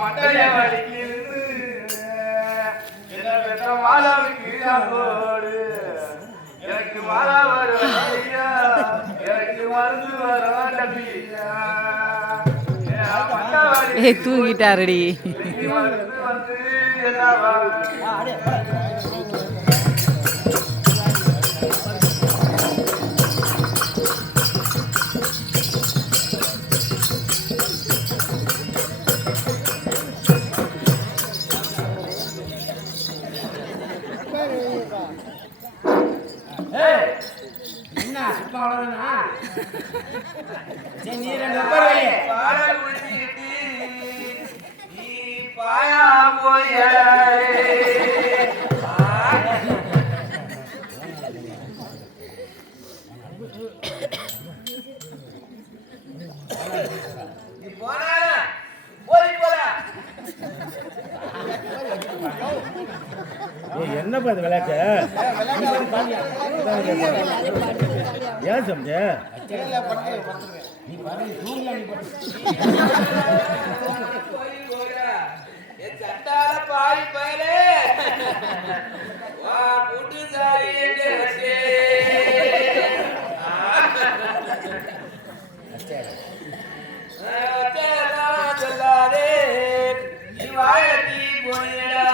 மட்டைய வலிக்கிறது என்ன பெற்ற மாலாவுக்கு போடு எனக்கு மாலா வரும் எனக்கு மருந்து வரும் தம்பியா தூங்கிட்டாரடி வந்து என்னவா பாயா போய என்னப்பா இது விளையாட்டு ஏன் சமைச்ச சட்டால பாய் பயலே வா கூட்டு சாரி சொல்லாதே நீ வாழத்தி போயிடா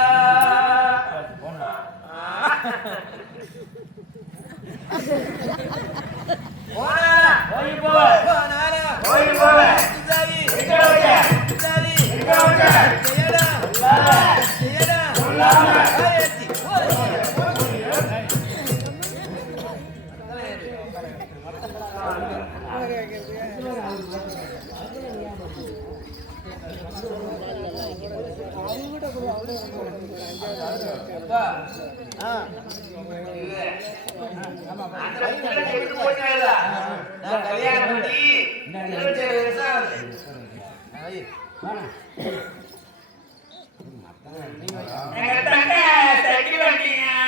கல்யாணம் பண்ணி 27 வருஷம் எங்க தங்க சைக்கிள் வண்டியா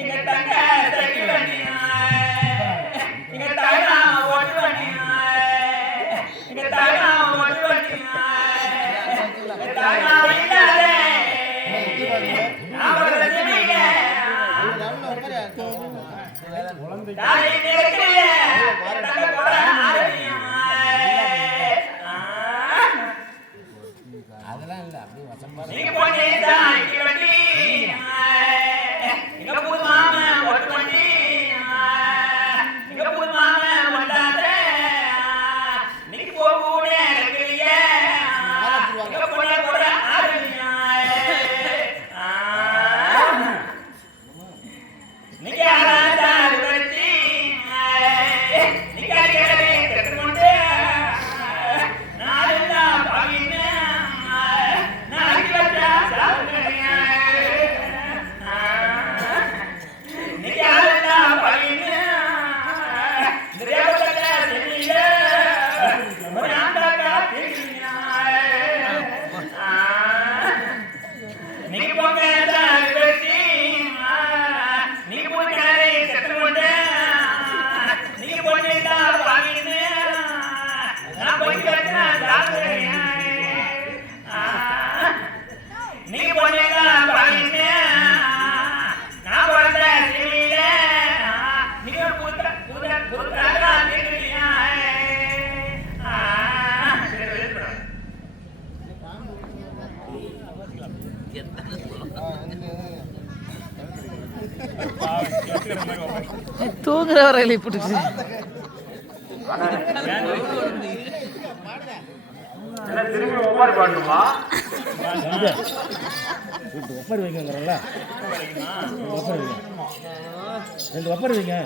எங்க தங்க சைக்கிள் வண்டியா எங்க தாயா ஓட்டு வண்டியா எங்க தாயா ஓட்டு வண்டியா எங்க தாயா இல்லாதே நான் ஒரு சிமிங்க தாய் நினைக்கிறே தங்க போற ஆரம்பியா அதெல்லாம் இல்ல அப்படியே வசமா நீங்க போனீங்க இங்க வண்டி இங்க புது மாமா ஓட்டு வண்டி இங்க புது மாமா வந்தாதே நீங்க போகூட இருக்கீங்க இங்க போற போற ஆரம்பியா நீங்க ஆராதா வண்டி நீங்க கேளே கட்டுಕೊಂಡೆ நாளெல்லாம் பாவினே தூங்குறவர்களை பிடிச்சி திரும்பி ஒப்பாரி பாடணுமா ஒப்பாரி வைக்கங்கிறல்ல ஒப்பாரி வைங்க 2 ஒப்பாரி வைங்க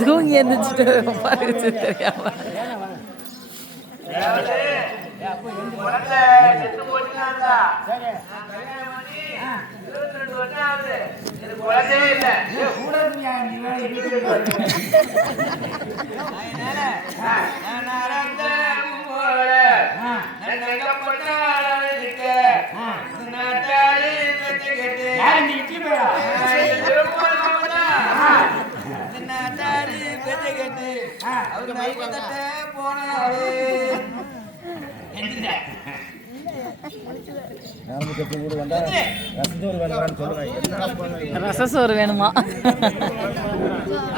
தூங்கி எந்திரிச்சிட்டு ஒப்பாரி வச்சு தெரியாம நாலு கட்டி வீடு வந்தா ரசஞ்சோறு வேணும்னு சொல்லுவாங்க. ரசசோறு வேணுமா?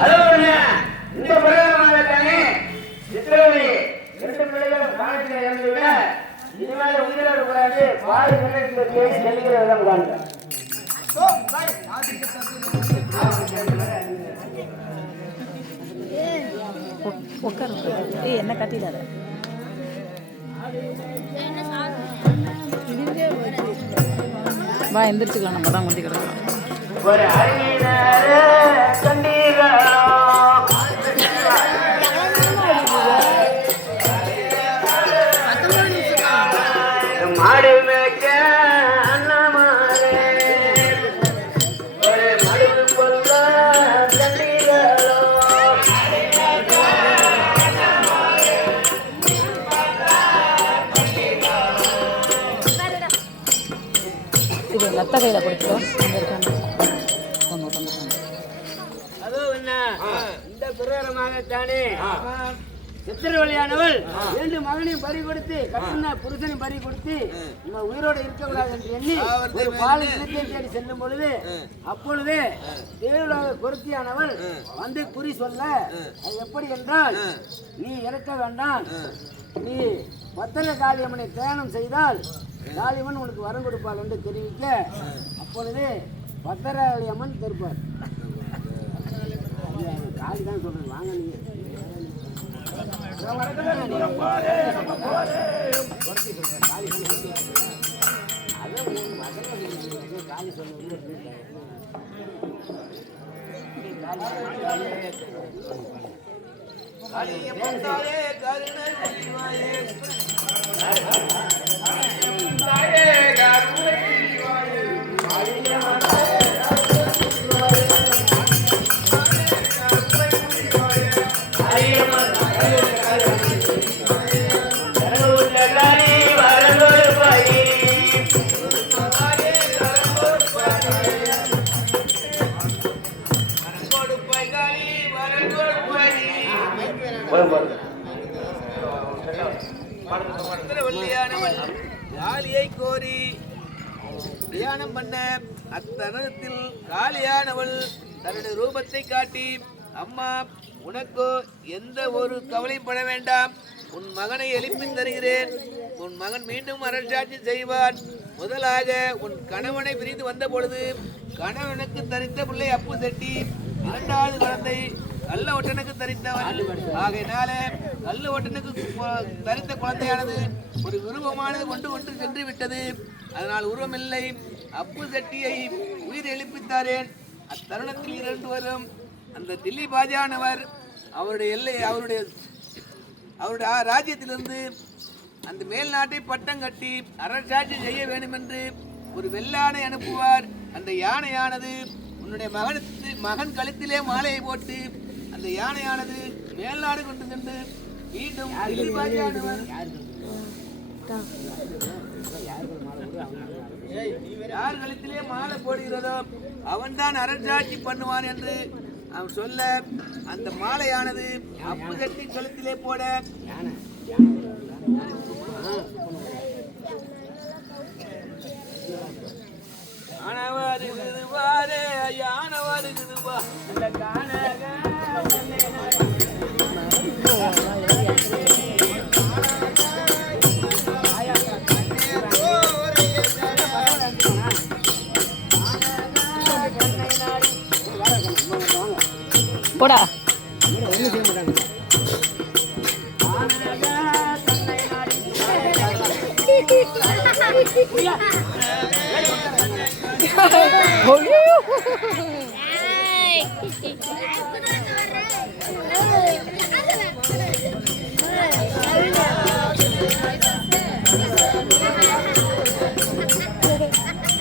அதோட இந்த பிரகாரமாகத்தானே சித்திரவதை 2 பிள்ளைகள் காலத்தில் இறந்து விட இனிமேல் உயிரோடு கூடாது பாதி கட்டத்தில் செல்கிற விதம் காண்க. உட்காரு. ஏய் என்ன கட்டிடாத. வா எந்திரிச்சுக்கலாம், நம்ம தான் முந்தி கிடக்கிறோம். ஒரு அறிஞர கண்டீரோ மாடு மேய்க்க அண்ணாமலே ஒரு மடுவு கொல்ல கண்டீரோ இது நத்த கையில் கொடுத்துரும். இந்த பிரகாரமாகத்தானே சித்திரவழியானவள் 2 மகனையும் பறி கொடுத்து கட்டின புருஷனையும் பறி கொடுத்து நம்ம உயிரோடு இருக்கக்கூடாது என்று எண்ணி ஒரு பாலை இனத்தை தேடி செல்லும் பொழுது அப்பொழுது தேவலோக பொருத்தியானவள் வந்து குறி சொல்ல அது எப்படி என்றால், நீ இறக்க வேண்டாம், நீ பத்திர காளியம்மனை தியானம் செய்தால் காளியம்மன் உனக்கு வரம் கொடுப்பாள் என்று தெரிவிக்க அப்பொழுது பத்திரகாளியம்மன் தெரிப்பார். காளி தான் சொல்றது, வாங்க நீங்க காளி சொல்ல காளியை கோரி தியானம் பண்ண அத்தருணத்தில் காளியானவள் தன்னுடைய ரூபத்தை காட்டி, அம்மா உனக்கு எந்த ஒரு கவலைப்பட வேண்டாம், உன் மகனை எழுப்பி தருகிறேன், உன் மகன் மீண்டும் அரசாட்சி செய்வான். முதலாக உன் கணவனை பிரிந்து வந்த பொழுது கணவனுக்கு தரித்த பிள்ளை அப்பு செட்டி, 2வது குழந்தை கள்ள ஒட்டனுக்கு தரித்தவன். ஆகையினால கள்ள ஒட்டனுக்கு தரித்த குழந்தையானது ஒரு உருவமானது கொண்டு சென்று விட்டது. அதனால் உருவமில்லை. அப்பு செட்டியை உயிர் எழுப்பித்தாரேன். அத்தருணத்தில் 2 வரும் அந்த தில்லி பாஜானவர் அவருடைய ராஜ்யத்திலிருந்து அந்த மேல் நாட்டை பட்டம் கட்டி அரசாட்சி செய்ய வேண்டும் என்று ஒரு வெள்ளானை அனுப்புவார். அந்த யானையானது உன்னுடைய மகன் கழுத்திலே மாலையை போட்டு அந்த யானையானது மேல்நாடு கொண்டு சென்று மீண்டும் யார் கழுத்திலே மாலை போடுகிறதோ அவன்தான் அரசாட்சி பண்ணுவான் என்று அவன் சொல்ல, அந்த மாலையானது அப்பு கட்டி கழுத்திலே போட வருகுதுவாரே யான வருகுதுவா அந்த கானக போடா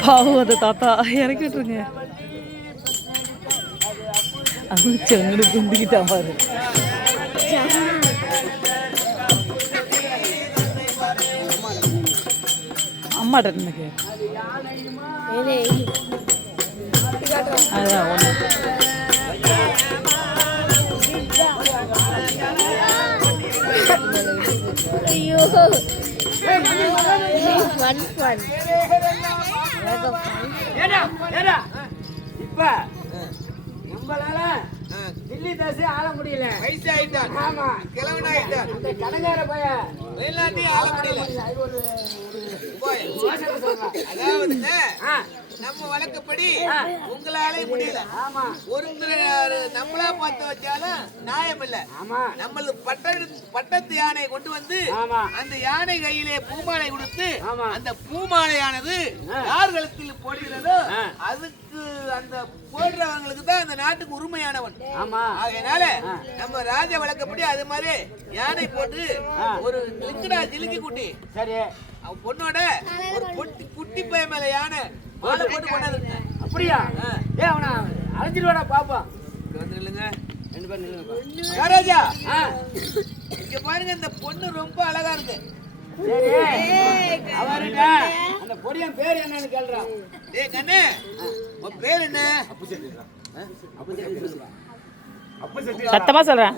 பாவம் அது தாத்தா இறக்கி விட்டுருங்க. அது செங்கடு கும்பிக்கிட்டா பாரு. அம்மாட்ட எனக்கு அதான் ஒன்று ஐயோ ஏடா ஏடா இப்ப நம்மளால தில்லி தசை ஆள முடியல. வயசு ஆயிட்டான், ஆமா, கிழவன் ஆயிட்டான், அந்த கணக்கார பைய வெளிநாட்டையும் ஆள முடியல. ஒரு போய். யோசனை சொல்றான். அதாவதுங்க ஆ, நம்ம வழக்கப்படி உங்களாலே முடியல. ஆமா ஒருத்தர் நம்மளா பார்த்து வச்சாலும் நியாயம் இல்ல. ஆமா நம்மளுக்கு பட்டத்து யானையை கொண்டு வந்து ஆமா அந்த யானை கையிலே பூமாலை கொடுத்து ஆமா. அந்த பூமாலையானது யார் கழுத்தில் போடுகிறதோ ஆ. அதுக்கு அந்த போடுறவங்களுக்கு தான் அந்த நாட்டுக்கு உரிமையானவன். ஆமா ஆகையினால நம்ம ராஜ வழக்கப்படி அது மாதிரி யானை போட்டு ஒரு லிங்கடா ஜிலுக்கி குட்டி சரி. அவன் பொண்ணோட ஒரு குட்டி பையன் மேல யானை மாலை போட்டு கொண்டாந்துருங்க. அப்படியா? ஏ அவனை அழைச்சிட்டு வாடா பாப்போம். வந்து நில்லுங்க. ரெண்டு பேரும் நில்லுங்கப்பா. மகாராஜா ஆ, இங்க பாருங்க, இந்த பொண்ணு ரொம்ப அழகா இருக்கு. சரி. அவருங்க அந்த பொடியன் பேர் என்னன்னு கேள்றான். டேய் கண்ணு, உன் பேர் என்ன? சத்தமா சொல்றேன்.